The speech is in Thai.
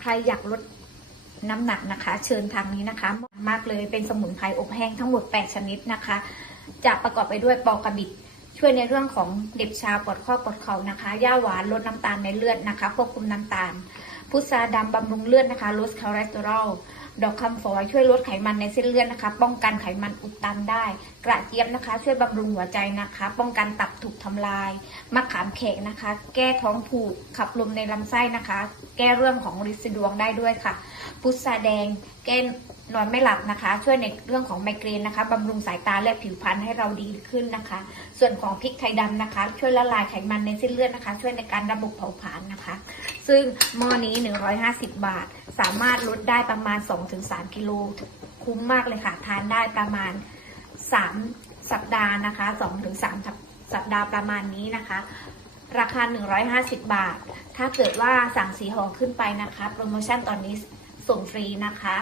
ใครอยากลดน้ำหนักนะคะ เชิญทางนี้นะคะ มากเลยเป็นสมุนไพรอบแห้งทั้งหมด 8 ชนิดนะคะ จะประกอบไปด้วยปอกระบิด ช่วยในเรื่องของเด็บชาปวดข้อปวดเข่านะคะย่าหวานลดน้ำตาลในเลือดนะคะควบคุมน้ำตาล พุทราดำบำรุงเลือดนะคะ ลดคอเลสเตอรอล ดอกคำฝอยช่วยลดไขมันในเส้นเลือดนะคะ ป้องกันไขมันอุดตันได้ กระเจี๊ยบนะคะ ช่วยบำรุงหัวใจนะคะ ป้องกันตับถูกทำลาย มะขามแขกนะคะ แก้ท้องผูก ขับลมในลำไส้นะคะ แก้เรื่องของริดสีดวงได้ด้วยค่ะ พุทราแดง แก้ นอนไม่หลับนะคะ ช่วยในเรื่องของไมเกรนนะคะบำรุงสายตาและผิวพรรณให้เราดีขึ้นนะคะ ส่วนของพริกไทยดำนะคะ ช่วยละลายไขมันในเส้นเลือดนะคะ ช่วยในการระบบเผาผลาญนะคะ ซึ่งหม้อนี้ 150 บาท สามารถลดได้ประมาณ 2-3 กิโลคุ้มมากเลยค่ะ ทานได้ประมาณ 3 สัปดาห์นะคะ 2-3 สัปสัปดาห์ประมาณนี้นะคะ ราคา 150 บาท ถ้าเกิดว่าสั่งสีห่อขึ้นไปนะคะ โปรโมชั่นตอนนี้ส่งฟรีนะคะ